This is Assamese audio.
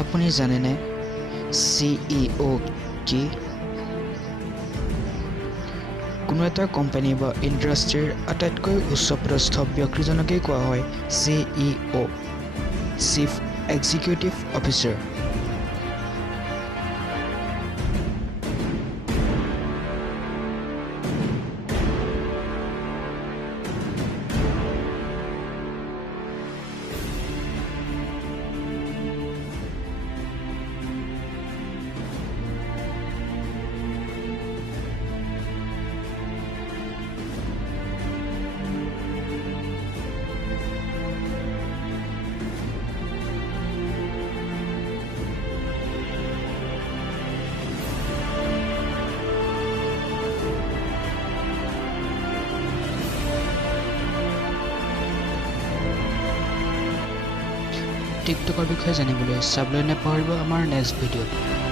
আপুনি জানেনে CEO কি? কোনো এটা কোম্পানী বা ইণ্ডাষ্ট্ৰীৰ আটাইতকৈ উচ্চপদস্থ ব্যক্তিজনকেই কোৱা হয় CEO, চিফ এক্সিকিউটিভ অফিচাৰ। টিকটকৰ বিষয়ে জানিবলৈ চাবলৈ নাপাহৰিব আমাৰ নেক্সট ভিডিঅ'ত।